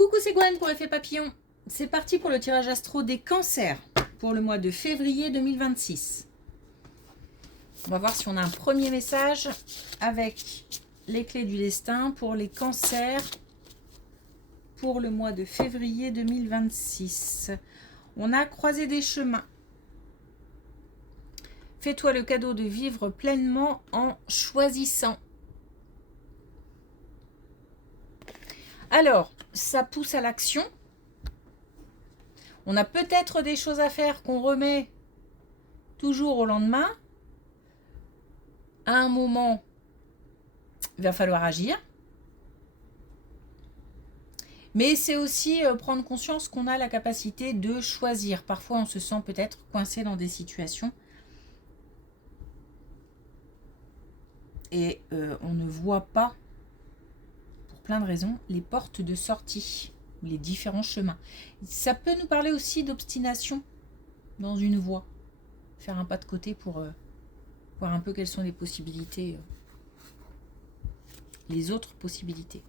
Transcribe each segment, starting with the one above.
Coucou, c'est Gwen pour Effet Papillon. C'est parti pour le tirage astro des cancers pour le mois de février 2026. On va voir si on a un premier message avec les clés du destin pour les cancers pour le mois de février 2026. On a croisé des chemins. Fais-toi le cadeau de vivre pleinement en choisissant. Alors, ça pousse à l'action. On a peut-être des choses à faire qu'on remet toujours au lendemain. À un moment, il va falloir agir. Mais c'est aussi prendre conscience qu'on a la capacité de choisir. Parfois, on se sent peut-être coincé dans des situations. Et on ne voit pas, pour plein de raisons, les portes de sortie, les différents chemins. Ça peut nous parler aussi d'obstination dans une voie. Faire un pas de côté pour voir un peu quelles sont les possibilités, les autres possibilités.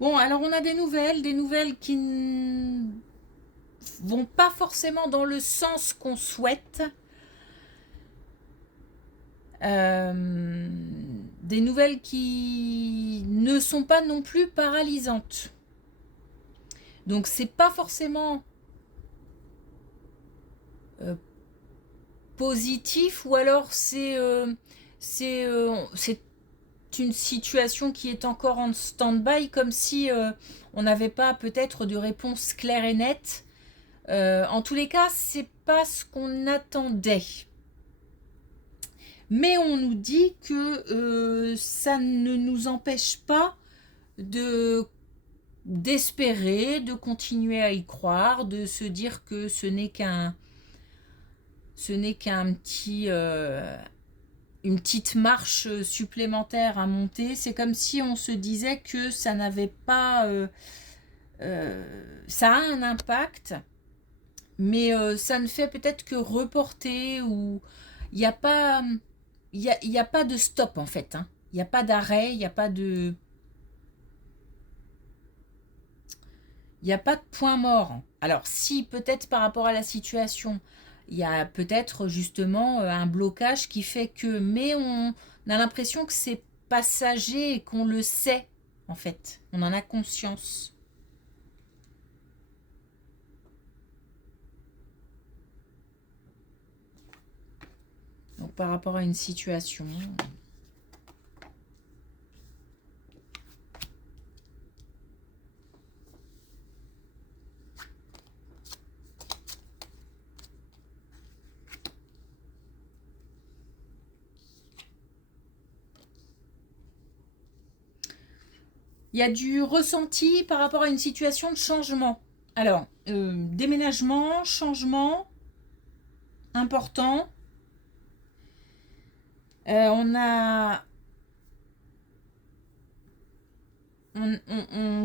Bon, alors on a des nouvelles qui ne vont pas forcément dans le sens qu'on souhaite. Des nouvelles qui ne sont pas non plus paralysantes. Donc c'est pas forcément positif, ou alors c'est une situation qui est encore en stand-by, comme si on n'avait pas peut-être de réponse claire et nette. En tous les cas, c'est pas ce qu'on attendait. Mais on nous dit que ça ne nous empêche pas d'espérer, de continuer à y croire, de se dire que ce n'est qu'un petit une petite marche supplémentaire à monter. C'est comme si on se disait que ça n'avait pas ça a un impact, mais ça ne fait peut-être que reporter, ou il n'y a pas y a pas de stop en fait, hein. Il n'y a pas d'arrêt, il n'y a pas de point mort. Alors si peut-être par rapport à la situation, il y a peut-être justement un blocage qui fait que, mais on a l'impression que c'est passager et qu'on le sait en fait. On en a conscience. Donc par rapport à une situation. Il y a du ressenti par rapport à une situation de changement. Alors, déménagement, changement important. On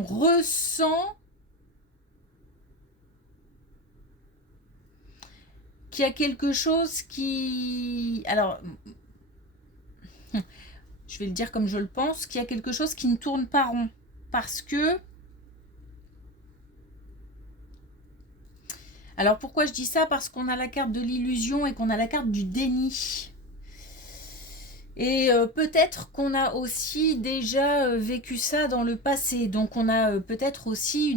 ressent qu'il y a quelque chose qui... Alors, je vais le dire comme je le pense, qu'il y a quelque chose qui ne tourne pas rond. Parce que... Alors, pourquoi je dis ça? Parce qu'on a la carte de l'illusion et qu'on a la carte du déni. Et peut-être qu'on a aussi déjà vécu ça dans le passé. Donc, on a peut-être aussi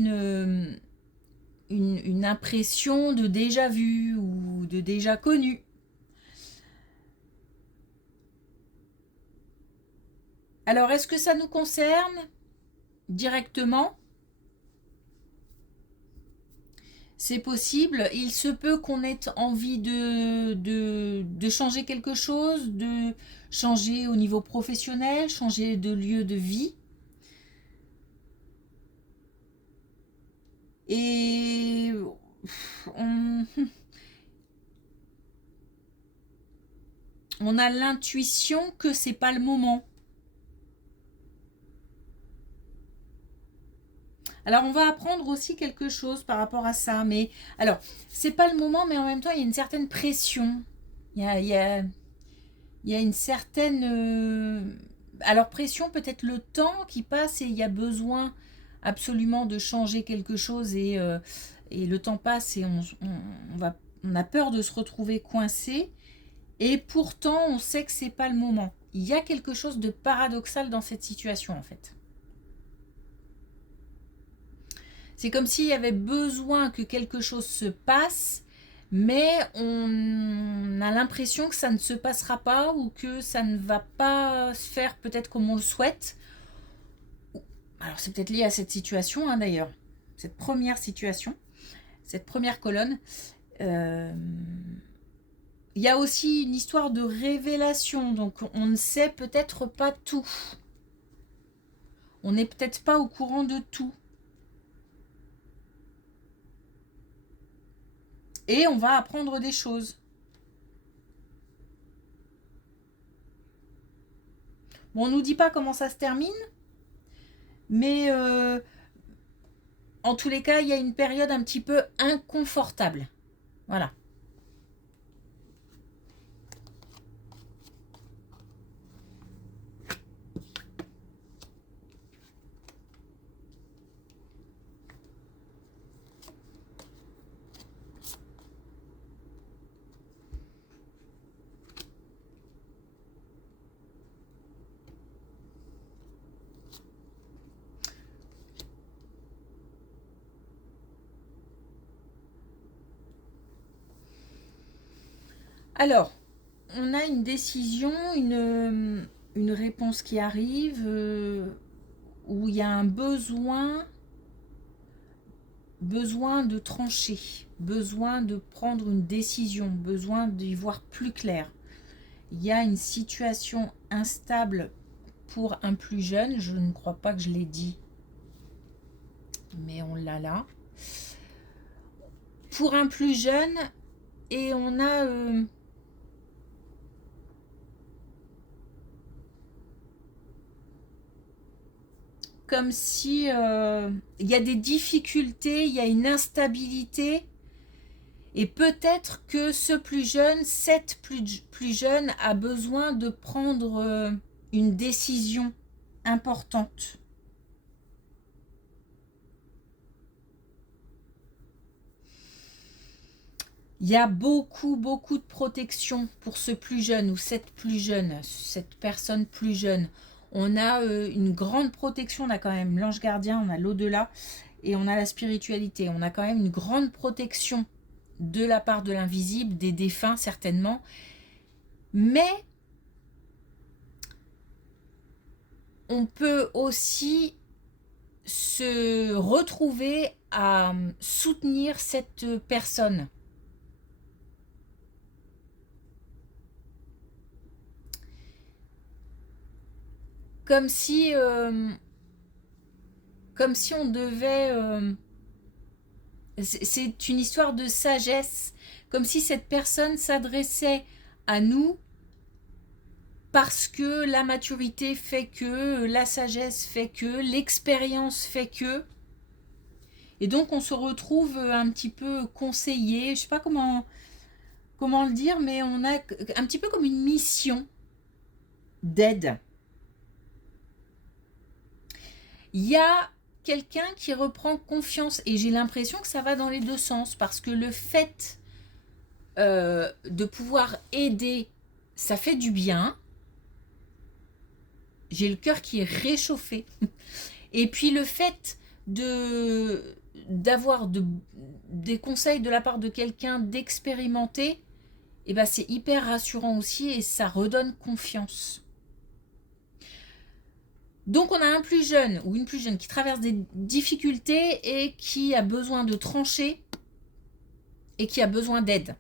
une impression de déjà vu ou de déjà connu. Alors, est-ce que ça nous concerne directement? C'est possible. Il se peut qu'on ait envie de changer quelque chose, de changer au niveau professionnel, changer de lieu de vie. Et on a l'intuition que c'est pas le moment. Alors, on va apprendre aussi quelque chose par rapport à ça. Mais alors, c'est pas le moment, mais en même temps, il y a une certaine pression. Il y a une certaine... alors, pression, peut-être le temps qui passe et il y a besoin absolument de changer quelque chose et le temps passe et on a peur de se retrouver coincé. Et pourtant, on sait que c'est pas le moment. Il y a quelque chose de paradoxal dans cette situation, en fait. C'est comme s'il y avait besoin que quelque chose se passe, mais on a l'impression que ça ne se passera pas ou que ça ne va pas se faire peut-être comme on le souhaite. Alors c'est peut-être lié à cette situation d'ailleurs, cette première situation, cette première colonne. Il y a aussi une histoire de révélation, donc on ne sait peut-être pas tout. On n'est peut-être pas au courant de tout. Et on va apprendre des choses. Bon, on ne nous dit pas comment ça se termine, mais en tous les cas, il y a une période un petit peu inconfortable. Voilà. Alors, on a une décision, une réponse qui arrive, où il y a un besoin de trancher, besoin de prendre une décision, besoin d'y voir plus clair. Il y a une situation instable pour un plus jeune, je ne crois pas que je l'ai dit, mais on l'a là. Pour un plus jeune, et on a... comme si il y a des difficultés, il y a une instabilité. Et peut-être que ce plus jeune, cette plus jeune a besoin de prendre une décision importante. Il y a beaucoup de protection pour ce plus jeune ou cette plus jeune, cette personne plus jeune. On a une grande protection, on a quand même l'ange gardien, on a l'au-delà et on a la spiritualité. On a quand même une grande protection de la part de l'invisible, des défunts certainement. Mais on peut aussi se retrouver à soutenir cette personne. Comme si on devait... c'est une histoire de sagesse, comme si cette personne s'adressait à nous parce que la maturité fait que, la sagesse fait que, l'expérience fait que. Et donc on se retrouve un petit peu conseillé, je ne sais pas comment le dire, mais on a un petit peu comme une mission d'aide. Il y a quelqu'un qui reprend confiance et j'ai l'impression que ça va dans les deux sens parce que le fait de pouvoir aider, ça fait du bien. J'ai le cœur qui est réchauffé. Et puis le fait d'avoir des conseils de la part de quelqu'un d'expérimenter, eh ben c'est hyper rassurant aussi et ça redonne confiance. Donc on a un plus jeune ou une plus jeune qui traverse des difficultés et qui a besoin de trancher et qui a besoin d'aide.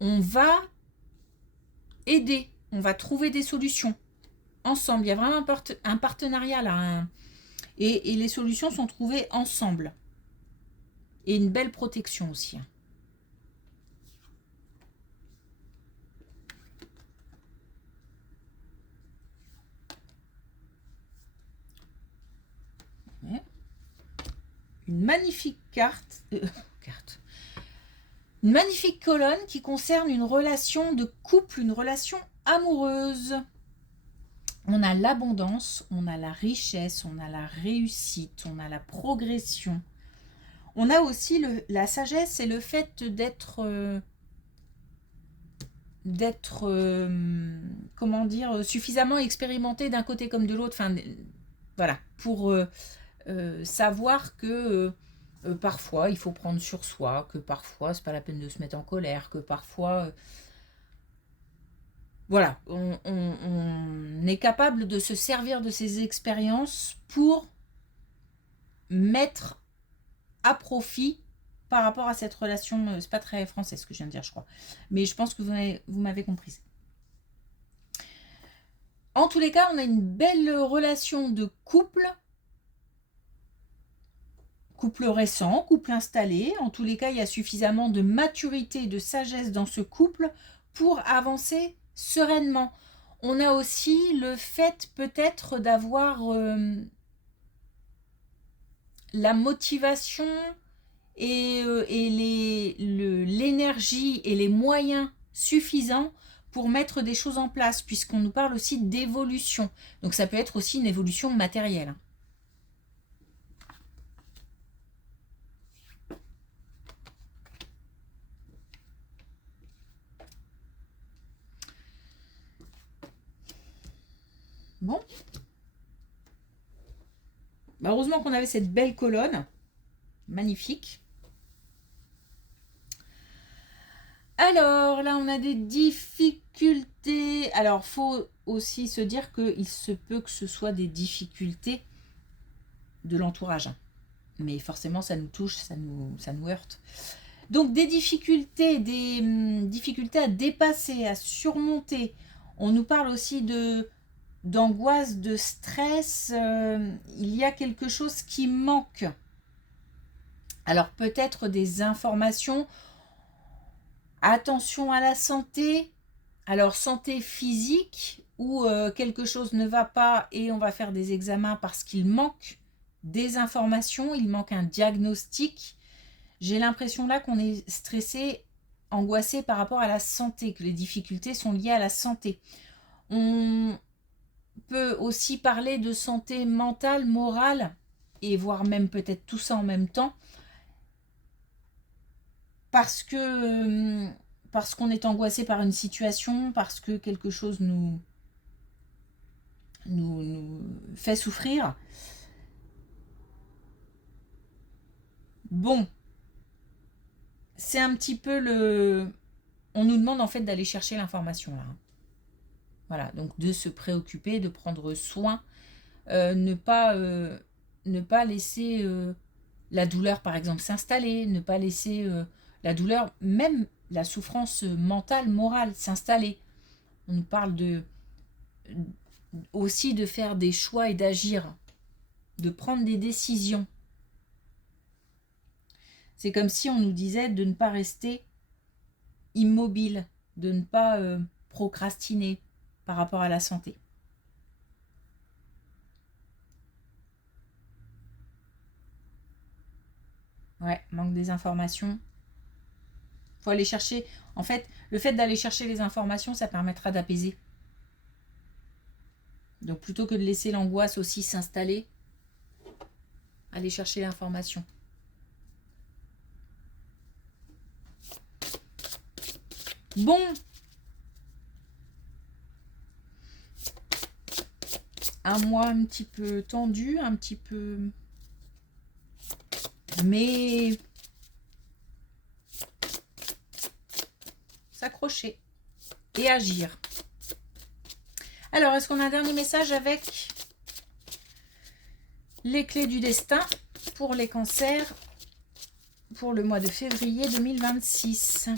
On va aider, on va trouver des solutions ensemble. Il y a vraiment un partenariat là. Et les solutions sont trouvées ensemble. et une belle protection aussi. Une magnifique carte. Une magnifique colonne qui concerne une relation de couple, une relation amoureuse. On a l'abondance, on a la richesse, on a la réussite, on a la progression. On a aussi la sagesse et le fait comment dire, suffisamment expérimenté d'un côté comme de l'autre. Enfin, voilà, pour savoir que parfois il faut prendre sur soi, que parfois c'est pas la peine de se mettre en colère, que parfois voilà, on est capable de se servir de ces expériences pour mettre à profit par rapport à cette relation. C'est pas très français ce que je viens de dire, je crois, mais je pense que vous m'avez comprise. En tous les cas, on a une belle relation de couple récent, couple installé. En tous les cas, il y a suffisamment de maturité et de sagesse dans ce couple pour avancer sereinement. On a aussi le fait peut-être d'avoir la motivation et l'énergie et les moyens suffisants pour mettre des choses en place, puisqu'on nous parle aussi d'évolution. Donc ça peut être aussi une évolution matérielle. Bon. Bah, heureusement qu'on avait cette belle colonne. Magnifique. Alors, là, on a des difficultés. Alors, faut aussi se dire qu'il se peut que ce soit des difficultés de l'entourage. Mais forcément, ça nous touche, ça nous heurte. Donc, des difficultés à dépasser, à surmonter. On nous parle aussi d'angoisse, de stress. Il y a quelque chose qui manque. Alors, peut-être des informations. Attention à la santé. Alors, santé physique, où quelque chose ne va pas et on va faire des examens parce qu'il manque des informations, il manque un diagnostic. J'ai l'impression là qu'on est stressé, angoissé par rapport à la santé, que les difficultés sont liées à la santé. On peut aussi parler de santé mentale, morale, et voire même peut-être tout ça en même temps, parce qu'on est angoissé par une situation, parce que quelque chose nous fait souffrir. Bon, c'est un petit peu on nous demande en fait d'aller chercher l'information là. Voilà, donc de se préoccuper, de prendre soin, ne pas laisser la douleur par exemple s'installer, ne pas laisser la douleur, même la souffrance mentale, morale s'installer. On nous parle aussi de faire des choix et d'agir, de prendre des décisions. C'est comme si on nous disait de ne pas rester immobile, de ne pas procrastiner par rapport à la santé. Ouais, manque des informations. Faut aller chercher. En fait, le fait d'aller chercher les informations, ça permettra d'apaiser. Donc plutôt que de laisser l'angoisse aussi s'installer, aller chercher l'information. Bon. Un mois un petit peu tendu, un petit peu... Mais... s'accrocher et agir. Alors, est-ce qu'on a un dernier message avec les clés du destin pour les cancers pour le mois de février 2026?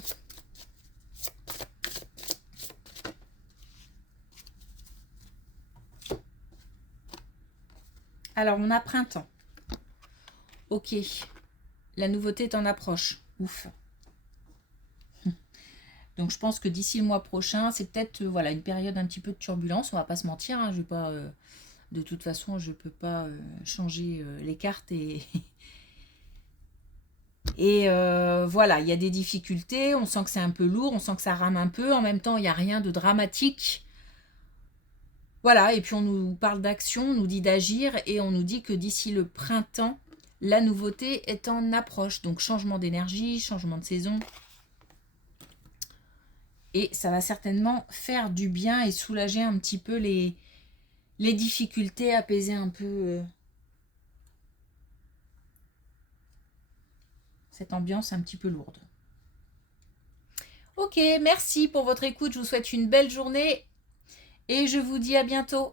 Alors, on a printemps. Ok. La nouveauté est en approche. Ouf. Donc je pense que d'ici le mois prochain, c'est peut-être voilà, une période un petit peu de turbulence. On va pas se mentir. Hein, je vais pas, de toute façon, je ne peux pas changer les cartes. Et voilà, il y a des difficultés. On sent que c'est un peu lourd. On sent que ça rame un peu. En même temps, il n'y a rien de dramatique. Voilà, et puis on nous parle d'action, on nous dit d'agir. Et on nous dit que d'ici le printemps, la nouveauté est en approche. Donc changement d'énergie, changement de saison. Et ça va certainement faire du bien et soulager un petit peu les difficultés, apaiser un peu cette ambiance un petit peu lourde. Ok, merci pour votre écoute. Je vous souhaite une belle journée et je vous dis à bientôt.